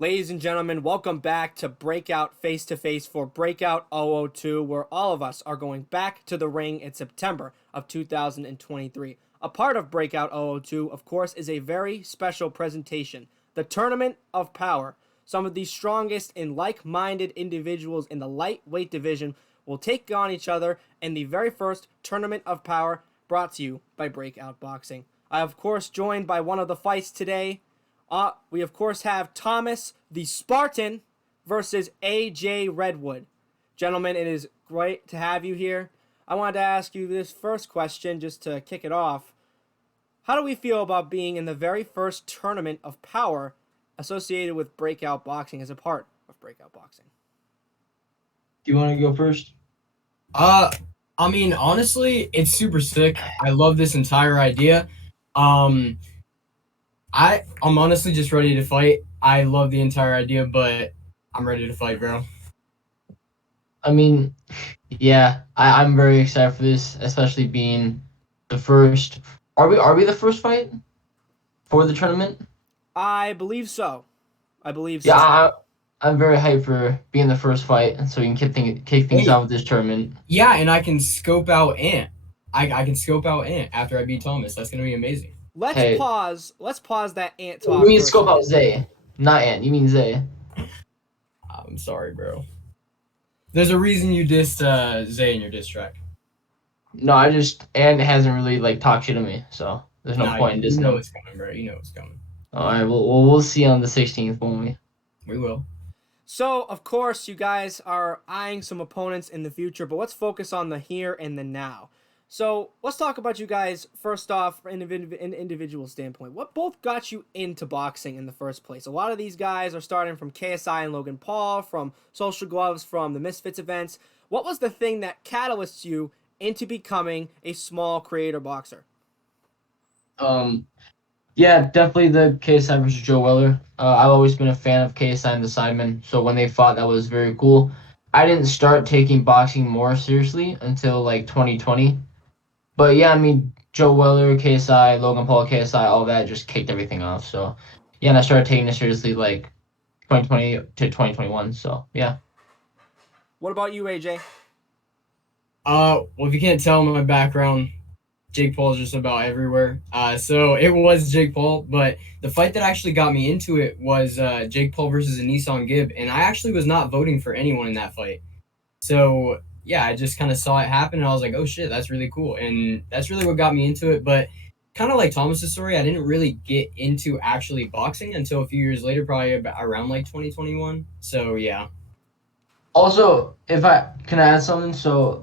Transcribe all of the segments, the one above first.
Ladies and gentlemen, welcome back to Breakout Face to Face for Breakout 002, where all of us are going back to the ring in September of 2023. A part of Breakout 002, of course, is a very special presentation, the Tournament of Power. Some of the strongest and like-minded individuals in the lightweight division will take on each other in the very first Tournament of Power, brought to you by Breakout Boxing. I, of course, joined by one of the fights today. We, of course, have Thomas, the Spartan, versus Aj Redwood. Gentlemen, it is great to have you here. I wanted to ask you this first question just to kick it off. How do we feel about being in the very first tournament of power associated with Breakout Boxing as a part of Breakout Boxing? Do you want to go first? Honestly, it's super sick. I love this entire idea. I'm honestly just ready to fight. I love the entire idea, but I'm ready to fight, bro. I'm very excited for this, especially being the first. Are we the first fight for the tournament? I believe so. I'm very hyped for being the first fight, so we can kick things off with this tournament. Yeah, and I can scope out Ant. I can scope out Ant after I beat Thomas. That's gonna be amazing. Let's pause that Ant talk. You mean scope out Zay, not Ant. You mean Zay. I'm sorry, bro. There's a reason you dissed Zay in your diss track. No, Ant hasn't really talked shit to me, so there's no point in dissing him. You know it's coming, bro. You know it's coming. All right, we'll see on the 16th, won't we? We will. So, of course, you guys are eyeing some opponents in the future, but let's focus on the here and the now. So, let's talk about you guys, first off, from an individual standpoint. What both got you into boxing in the first place? A lot of these guys are starting from KSI and Logan Paul, from Social Gloves, from the Misfits events. What was the thing that catalysts you into becoming a small creator boxer? Yeah, definitely the KSI versus Joe Weller. I've always been a fan of KSI and the Sidemen, so when they fought, that was very cool. I didn't start taking boxing more seriously until 2020. But yeah, Joe Weller, KSI, Logan Paul, KSI, all that just kicked everything off. So yeah, and I started taking it seriously 2020 to 2021. So yeah. What about you, AJ? Well, if you can't tell my background, Jake Paul's just about everywhere. So it was Jake Paul, but the fight that actually got me into it was Jake Paul versus Nissan Gibb, and I actually was not voting for anyone in that fight. So yeah, I just kind of saw it happen, and I was like, oh shit, that's really cool, and that's really what got me into it. But kind of like Thomas's story, I didn't really get into actually boxing until a few years later, probably around 2021. So yeah. Also, if I can add something, so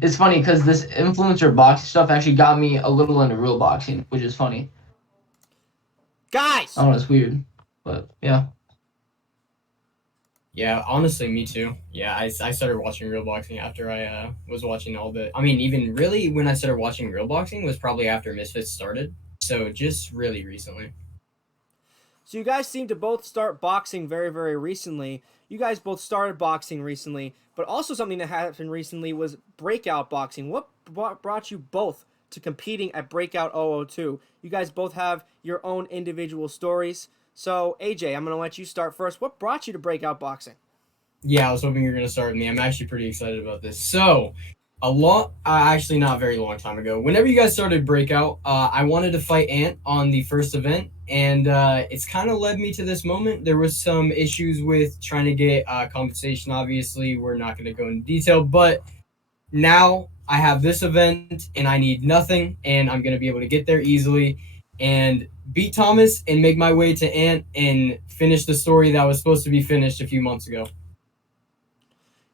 it's funny because this influencer boxing stuff actually got me a little into real boxing, which is funny. Guys! I don't know, it's weird, but yeah. Yeah, honestly, me too. Yeah, I started watching real boxing after I was watching all the... even really when I started watching real boxing was probably after Misfits started. So just really recently. So you guys seem to both start boxing very, very recently. You guys both started boxing recently, but also something that happened recently was Breakout Boxing. What brought you both to competing at Breakout 002? You guys both have your own individual stories. So, AJ, I'm going to let you start first. What brought you to Breakout Boxing? Yeah, I was hoping you were going to start with me. I'm actually pretty excited about this. So, actually not a very long time ago, whenever you guys started Breakout, I wanted to fight Ant on the first event, and it's kind of led me to this moment. There was some issues with trying to get compensation. Obviously, we're not going to go into detail, but now I have this event, and I need nothing, and I'm going to be able to get there easily and beat Thomas and make my way to Ant and finish the story that was supposed to be finished a few months ago.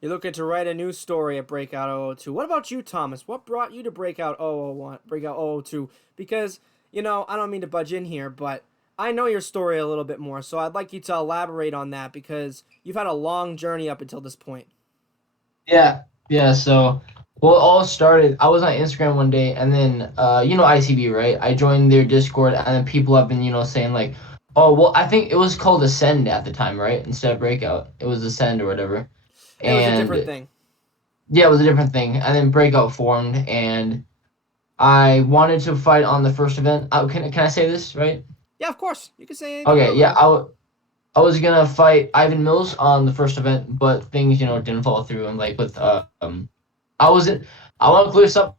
You're looking to write a new story at Breakout 002. What about you, Thomas? What brought you to Breakout 001, Breakout 002? Because, I don't mean to budge in here, but I know your story a little bit more, so I'd like you to elaborate on that because you've had a long journey up until this point. Yeah, so... Well, it all started, I was on Instagram one day, and then, ITV, right? I joined their Discord, and then people have been, saying, oh, well, I think it was called Ascend at the time, right? Instead of Breakout. It was Ascend or whatever. It was a different thing. Yeah, it was a different thing. And then Breakout formed, and I wanted to fight on the first event. Can I say this, right? Yeah, of course. You can say it. Okay, yeah, I was gonna fight Ivan Mills on the first event, but things, didn't fall through. And like with I wasn't. I want to clear this up.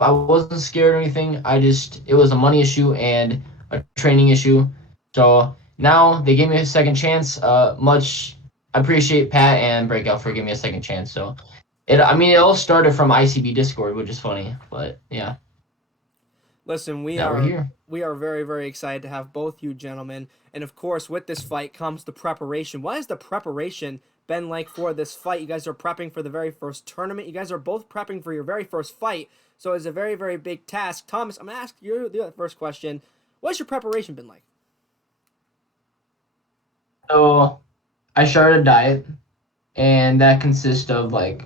I wasn't scared or anything. It was a money issue and a training issue. So now they gave me a second chance. Much I appreciate Pat and Breakout for giving me a second chance. So it all started from ICB Discord, which is funny, but yeah. Listen, Now we're here. we are very, very excited to have both you gentlemen. And of course, with this fight comes the preparation. What has the preparation been like for this fight? You guys are prepping for the very first tournament. You guys are both prepping for your very first fight. So it's a very, very big task. Thomas, I'm going to ask you the first question. What's your preparation been like? So I started a diet, and that consists of like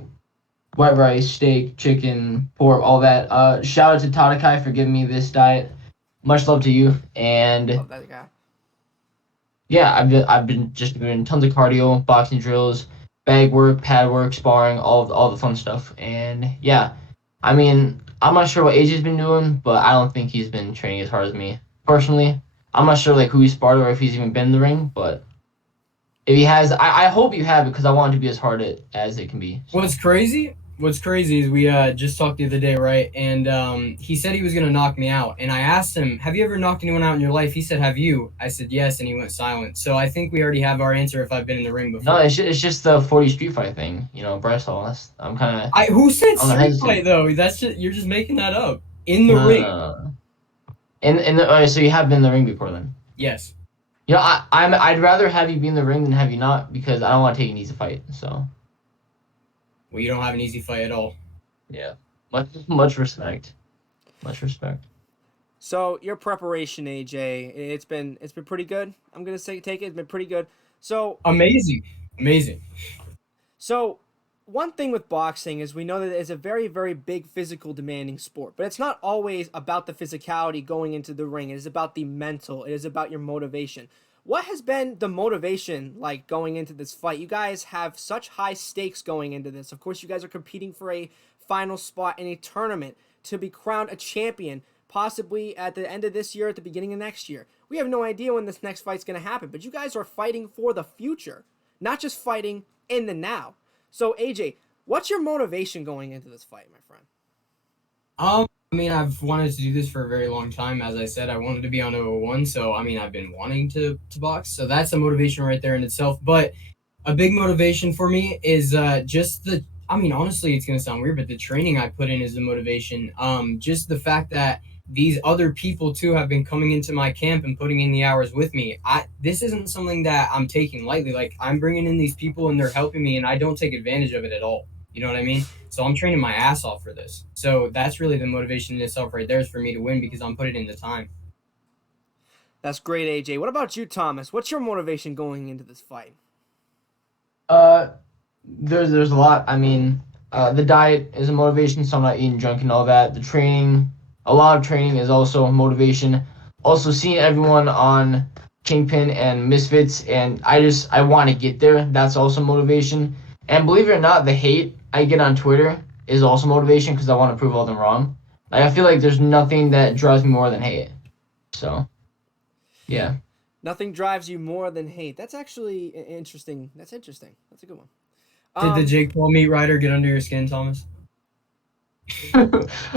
white rice, steak, chicken, pork, all that. Shout out to Tadakai for giving me this diet. Much love to you. And Love that guy. yeah, I've been just doing tons of cardio, boxing drills, bag work, pad work, sparring, all the fun stuff. And yeah, I mean, I'm not sure what AJ's been doing, but I don't think he's been training as hard as me. Personally, I'm not sure like who he sparred or if he's even been in the ring, but if he has, I hope you have it because I want it to be as hard as it can be. So. What's crazy is we just talked the other day, right? And he said he was gonna knock me out, and I asked him, "Have you ever knocked anyone out in your life?" He said, "Have you?" I said, "Yes," and he went silent. So I think we already have our answer if I've been in the ring before. No, it's just the 40 Street Fight thing, Bryce Hall. I'm kind of. Who said street fight though? That's just you're just making that up in the ring. So you have been in the ring before then? Yes. I'd rather have you be in the ring than have you not because I don't want to take an easy fight. So. Well, you don't have an easy fight at all. Yeah. Much respect. Much respect. So your preparation, AJ, it's been pretty good. I'm gonna say take it. It's been pretty good. So amazing. So one thing with boxing is we know that it's a very, very big physical demanding sport, but it's not always about the physicality going into the ring. It is about the mental. It is about your motivation. What has been the motivation like going into this fight? You guys have such high stakes going into this. Of course, you guys are competing for a final spot in a tournament to be crowned a champion, possibly at the end of this year, at the beginning of next year. We have no idea when this next fight's going to happen, but you guys are fighting for the future, not just fighting in the now. So, AJ, what's your motivation going into this fight, my friend? I mean, I've wanted to do this for a very long time. As I said, I wanted to be on 001, so I mean, I've been wanting to box. So that's a motivation right there in itself. But a big motivation for me is honestly, it's going to sound weird, but the training I put in is the motivation. Just the fact that these other people too have been coming into my camp and putting in the hours with me. This isn't something that I'm taking lightly. Like, I'm bringing in these people and they're helping me, and I don't take advantage of it at all. You know what I mean? So I'm training my ass off for this. So that's really the motivation in itself right there, is for me to win because I'm putting in the time. That's great, AJ. What about you, Thomas? What's your motivation going into this fight? There's a lot. I mean, the diet is a motivation, so I'm not eating junk and all that. The training, a lot of training is also a motivation. Also, seeing everyone on Kingpin and Misfits, and I want to get there. That's also motivation. And believe it or not, the hate I get on Twitter is also motivation because I want to prove all them wrong. Like, I feel like there's nothing that drives me more than hate. So, yeah. Nothing drives you more than hate. That's actually interesting. That's interesting. That's a good one. Did the Jake Paul meat rider get under your skin, Thomas?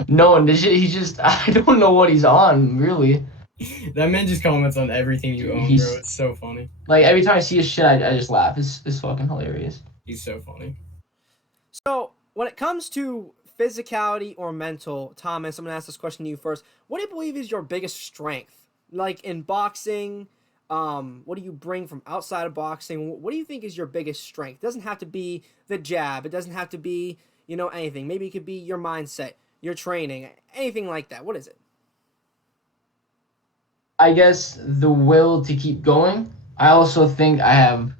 No, I don't know what he's on, really. That man just comments on everything you own, bro. It's so funny. Like, every time I see his shit, I just laugh. It's fucking hilarious. He's so funny. So, when it comes to physicality or mental, Thomas, I'm going to ask this question to you first. What do you believe is your biggest strength? Like, in boxing, what do you bring from outside of boxing? What do you think is your biggest strength? It doesn't have to be the jab. It doesn't have to be, anything. Maybe it could be your mindset, your training, anything like that. What is it? I guess the will to keep going. I also think I have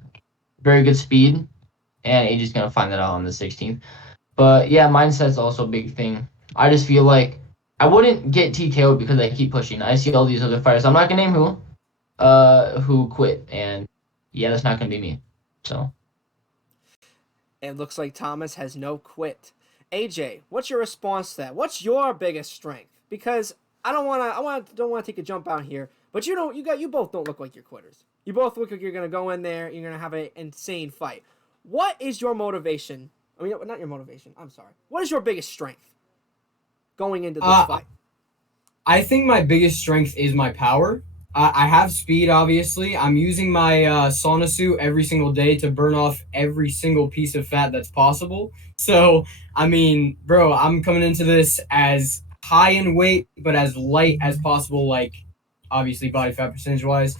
very good speed, and AJ's going to find that out on the 16th. But yeah, mindset's also a big thing. I just feel like I wouldn't get TKO'd because I keep pushing. I see all these other fighters. I'm not going to name who quit, and yeah, that's not going to be me. So it looks like Thomas has no quit. AJ, what's your response to that? What's your biggest strength? Because I don't want to take a jump out here, but you both don't look like you're quitters. You both look like you're gonna go in there. You're gonna have an insane fight. What is your motivation? I mean, not your motivation. I'm sorry. What is your biggest strength going into this fight? I think my biggest strength is my power. I have speed, obviously. I'm using my sauna suit every single day to burn off every single piece of fat that's possible. So, I mean, bro, I'm coming into this as high in weight, but as light as possible, like, obviously, body fat percentage wise.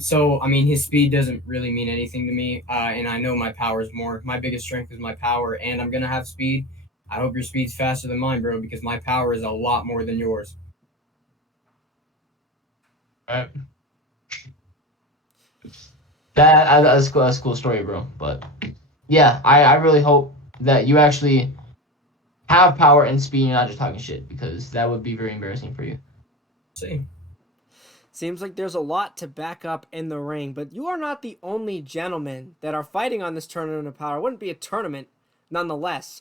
So, I mean, his speed doesn't really mean anything to me. And I know my power is more. My biggest strength is my power, and I'm going to have speed. I hope your speed's faster than mine, bro, because my power is a lot more than yours. Right. That's a cool story, bro. But yeah, I really hope that you actually have power and speed and you're not just talking shit, because that would be very embarrassing for you. See. Seems like there's a lot to back up in the ring, but you are not the only gentlemen that are fighting on this tournament of power. It wouldn't be a tournament, nonetheless.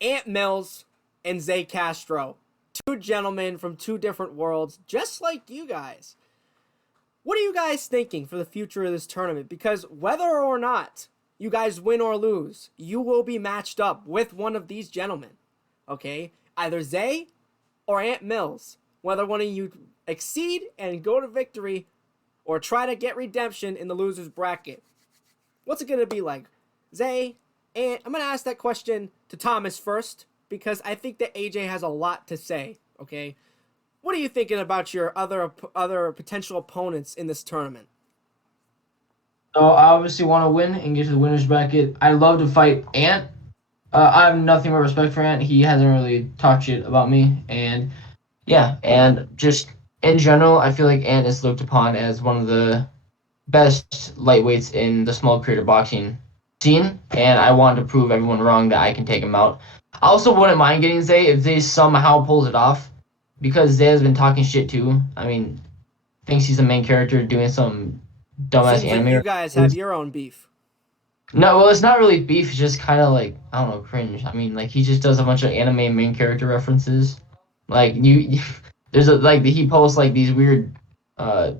Ant Mills and Zay Castro, two gentlemen from two different worlds, just like you guys. What are you guys thinking for the future of this tournament? Because whether or not you guys win or lose, you will be matched up with one of these gentlemen. Okay? Either Zay or Ant Mills. Whether one of you exceed and go to victory or try to get redemption in the loser's bracket. What's it going to be like? Zay, and I'm going to ask that question to Thomas first, because I think that AJ has a lot to say, okay? What are you thinking about your other potential opponents in this tournament? So I obviously want to win and get to the winner's bracket. I love to fight Ant. I have nothing but respect for Ant. He hasn't really talked shit about me. And yeah, and just in general, I feel like Ant is looked upon as one of the best lightweights in the small creator boxing scene. And I want to prove everyone wrong that I can take him out. I also wouldn't mind getting Zay if Zay somehow pulls it off, because Zay has been talking shit too. I mean, thinks he's the main character doing some dumbass Seems anime. like you guys have your own beef. No, well, it's not really beef. It's just kind of like, I don't know, cringe. I mean, like, he just does a bunch of anime main character references. Like, there's he posts like these weird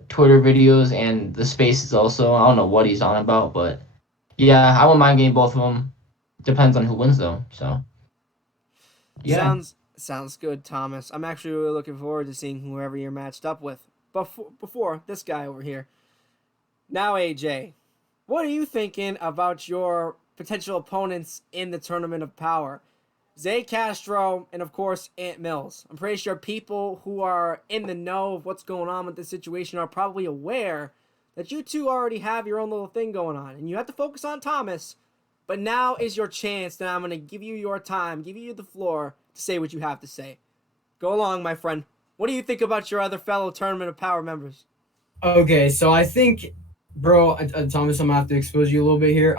Twitter videos, and the spaces also. I don't know what he's on about, but yeah, I wouldn't mind getting both of them. Depends on who wins though. So yeah. Sounds good, Thomas. I'm actually really looking forward to seeing whoever you're matched up with. Before this guy over here. Now, AJ, what are you thinking about your potential opponents in the Tournament of Power? Zay Castro and, of course, Ant Mills. I'm pretty sure people who are in the know of what's going on with this situation are probably aware that you two already have your own little thing going on. And you have to focus on Thomas. But now is your chance, and I'm going to give you your time, give you the floor to say what you have to say. Go along, my friend. What do you think about your other fellow Tournament of Power members? Okay, so I think, bro, Thomas, I'm gonna have to expose you a little bit here.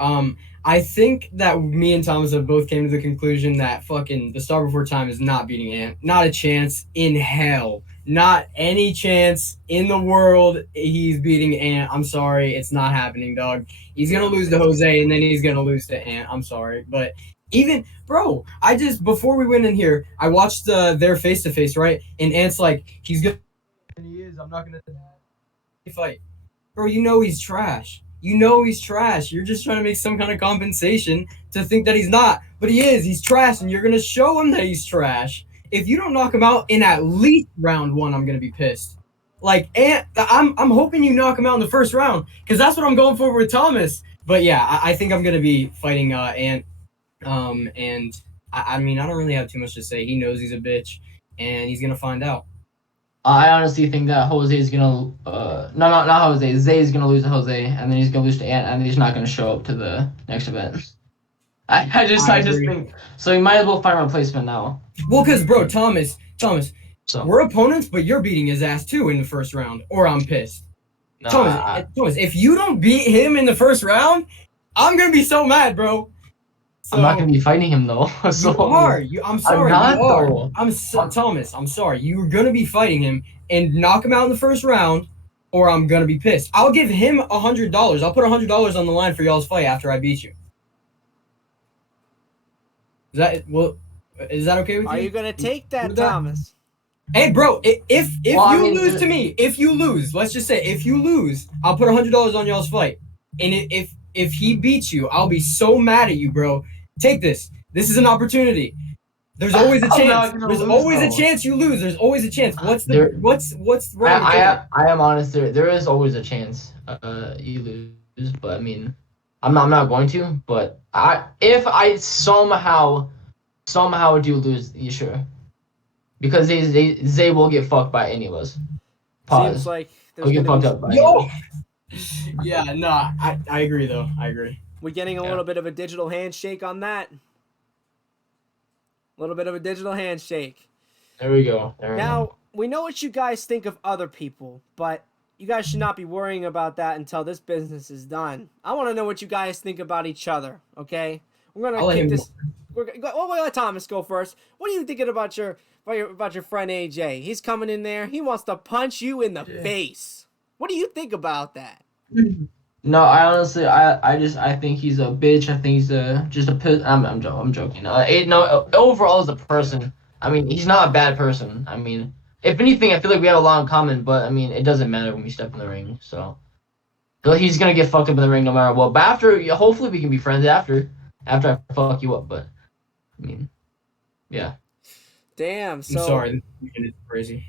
I think that me and Thomas have both came to the conclusion that fucking the Star Before Time is not beating Ant. Not a chance in hell. Not any chance in the world he's beating Ant. I'm sorry, it's not happening, dog. He's gonna lose to Jose, and then he's gonna lose to Ant. I'm sorry, but even bro, before we went in here, I watched their face to face, right? And Ant's like, he's gonna. And he is. I'm not gonna fight, bro. You know he's trash. You know he's trash. You're just trying to make some kind of compensation to think that he's not, but he is. He's trash, and you're gonna show him that he's trash. If you don't knock him out in at least round one, I'm gonna be pissed. Like, Ant, I'm hoping you knock him out in the first round, because that's what I'm going for with Thomas. But yeah, I think I'm gonna be fighting Ant. And I mean, I don't really have too much to say. He knows he's a bitch, and he's gonna find out. I honestly think that Jose is gonna not Jose. Zay is gonna lose to Jose, and then he's gonna lose to Ant, and he's not gonna show up to the next event. I just think so. You might as well find a replacement now. Well, because bro, Thomas, So we're opponents, but you're beating his ass too in the first round, or I'm pissed. no, Thomas, if you don't beat him in the first round, I'm gonna be so mad, bro. So, I'm not gonna be fighting him though. So you are. I'm sorry. I'm not, you are. though. Thomas. I'm sorry. You're gonna be fighting him and knock him out in the first round, or I'm gonna be pissed. I'll give him $100. I'll put $100 on the line for y'all's fight after I beat you. Is that okay with you? Are you gonna take that, Thomas? Hey, bro, if Well, I you mean, lose to me, if you lose, let's just say if you lose, I'll put $100 on y'all's fight. And if he beats you, I'll be so mad at you, bro. Take this. This is an opportunity. There's always a I'm chance. not gonna There's lose always a though. chance you lose. There's always a chance. There, What's wrong with taking it? I am honest. There is always a chance you lose, but I mean, I'm not going to. But if I somehow do lose, you sure? Because they will get fucked by any of us. Seems Pause. like I'll there's get gonna fucked be up by any Yo. of us. Yeah, nah, I agree though. I agree. we're getting a Yeah. little bit of a digital handshake on that. A little bit of a digital handshake. There we go. There we go. Now, we know what you guys think of other people, but you guys should not be worrying about that until this business is done. I want to know what you guys think about each other, okay? We're I'll going let to kick him this. We'll let Thomas go first. What are you thinking about your friend AJ? He's coming in there. He wants to punch you in the face. What do you think about that? No, I honestly, I think he's a bitch. I think he's just a piss. I'm joking. No, overall as a person, I mean, he's not a bad person. I mean, if anything, I feel like we have a lot in common. But I mean, it doesn't matter when we step in the ring. So, but he's gonna get fucked up in the ring no matter what. But after, hopefully, we can be friends after I fuck you up. But I mean, yeah. Damn. I'm So sorry. It's crazy.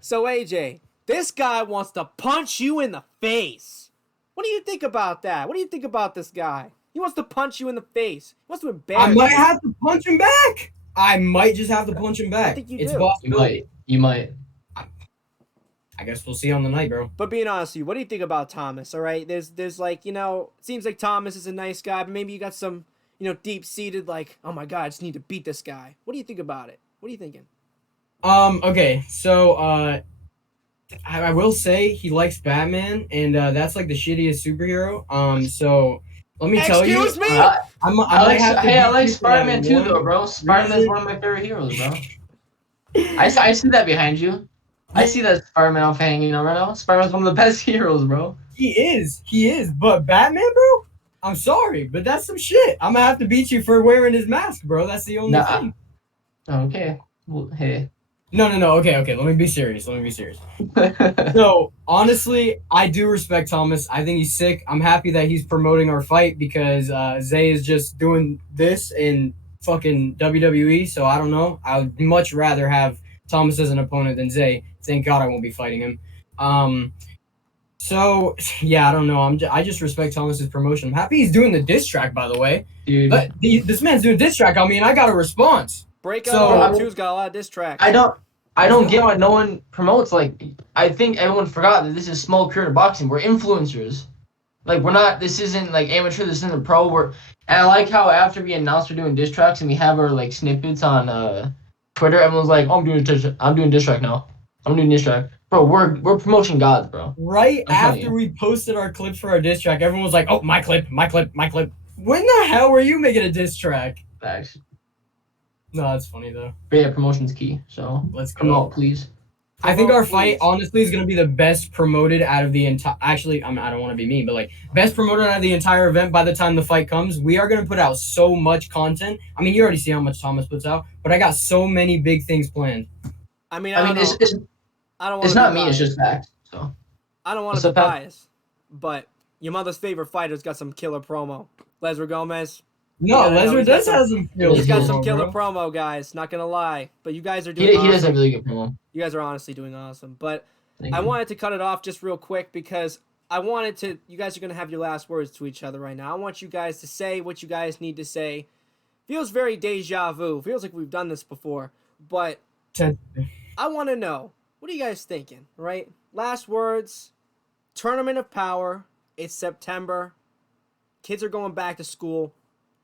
So AJ, this guy wants to punch you in the face. What do you think about that? What do you think about this guy? He wants to punch you in the face. He wants to embarrass I might you. have to punch him back. I might just have to punch him back. I think you It's do. possible. You might. I guess we'll see on the night, bro. But being honest with you, what do you think about Thomas? All right, there's like, seems like Thomas is a nice guy, but maybe you got some, deep seated like, oh my god, I just need to beat this guy. What do you think about it? What are you thinking? Okay, so I will say he likes Batman, and that's like the shittiest superhero. So let me tell you, Excuse me? I might have to I beat like you for that Spider-Man too, one though, bro. Spider-Man's reason. one of my favorite heroes, bro. I see that behind you. I see that Spider-Man off hanging out right now. Spider-Man's one of the best heroes, bro. He is. But Batman, bro, I'm sorry, but that's some shit. I'm gonna have to beat you for wearing his mask, bro. That's the only Nah. thing. Okay. Well, hey. No. Okay. Let me be serious. So honestly, I do respect Thomas. I think he's sick. I'm happy that he's promoting our fight because Zay is just doing this in fucking WWE. So I don't know. I would much rather have Thomas as an opponent than Zay. Thank God I won't be fighting him. So yeah, I don't know. I just respect Thomas's promotion. I'm happy he's doing the diss track, by the way. Dude. But this man's doing diss track. I mean, I got a response. Breakout So- 2's got a lot of diss tracks. I don't get why no one promotes. Like, I think everyone forgot that this is small career boxing. We're influencers. Like, we're not. This isn't like amateur. This isn't pro. And I like how after we announced we're doing diss tracks and we have our like snippets on Twitter, everyone's like, "Oh, I'm doing diss track now. I'm doing diss track." Bro, we're promotion gods, bro. Right I'm telling after you. we posted our clips for our diss track, everyone was like, "Oh, my clip." When the hell were you making a diss track? Facts. No, that's funny though. But yeah, promotion's key. So Let's go. promote, please. I think our Promote, fight please. honestly is gonna be the best promoted out of the entire. Actually, I don't want to be mean, but like best promoted out of the entire event. By the time the fight comes, we are gonna put out so much content. I mean, you already see how much Thomas puts out, but I got so many big things planned. I mean, I mean, don't know. it's I don't want it's to not be me. It's biased. just facts. So I don't want What's to up, be Pat? biased, but your mother's favorite fighter's got some killer promo. Lesnar Gomez. No, Yeah, I know, Lesnar he's got does some- have some skills. He's got Yeah, some bro. killer promo, guys. Not gonna lie, but you guys are he doing does have awesome. really good promo. You guys are honestly doing awesome. But Thank I you. wanted to cut it off just real quick because I wanted to. You guys are gonna have your last words to each other right now. I want you guys to say what you guys need to say. Feels very deja vu. Feels like we've done this before, but I want to know, what are you guys thinking, right? Last words, Tournament of Power. It's September. Kids are going back to school.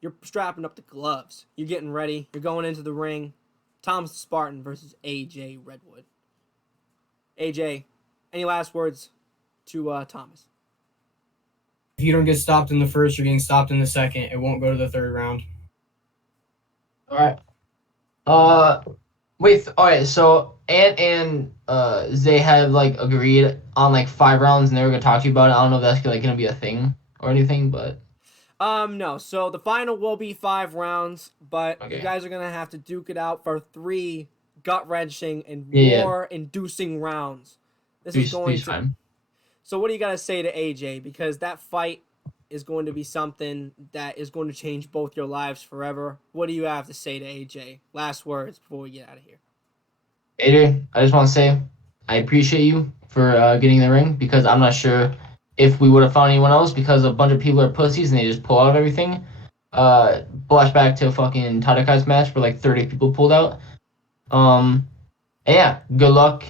You're strapping up the gloves. You're getting ready. You're going into the ring. Thomas the Spartan versus AJ Redwood. AJ, any last words to Thomas? If you don't get stopped in the first, you're getting stopped in the second. It won't go to the third round. All right. Wait. All right. So Ant and Zay have like agreed on like 5 rounds, and they were gonna talk to you about it. I don't know if that's like gonna be a thing or anything, but No. So the final will be 5 rounds, but you Okay. guys are gonna have to duke it out for 3 gut-wrenching and Yeah. war-inducing rounds. This is Peace, going peace to. time. So what do you got to say to AJ? Because that fight is going to be something that is going to change both your lives forever. What do you have to say to AJ? Last words before we get out of here. AJ, I just want to say I appreciate you for getting in the ring because I'm not sure if we would have found anyone else because a bunch of people are pussies and they just pull out of everything. Flashback to fucking Tadakai's match where like 30 people pulled out. And yeah, good luck.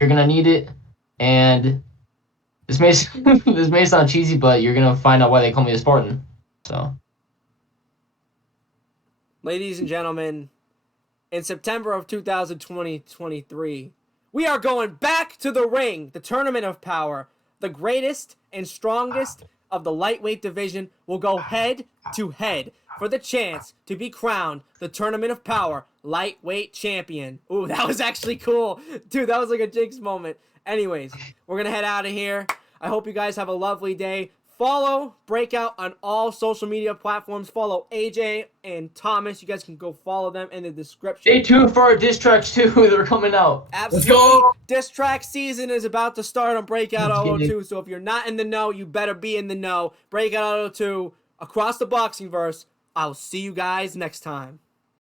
You're gonna need it, and this may this may sound cheesy, but you're gonna find out why they call me a Spartan. So, Ladies and gentlemen, in September of 2023, we are going back to the ring, the Tournament of Power. The greatest and strongest of the lightweight division will go head to head for the chance to be crowned the Tournament of Power lightweight champion. Ooh, that was actually cool. Dude, that was like a Jinx moment. Anyways, we're going to head out of here. I hope you guys have a lovely day. Follow Breakout on all social media platforms. Follow AJ and Thomas. You guys can go follow them in the description. stay tuned for our diss tracks too. They're coming out. Absolutely. Let's go. Diss track season is about to start on Breakout 002. So if you're not in the know, you better be in the know. Breakout 002 across the boxing verse. I'll see you guys next time.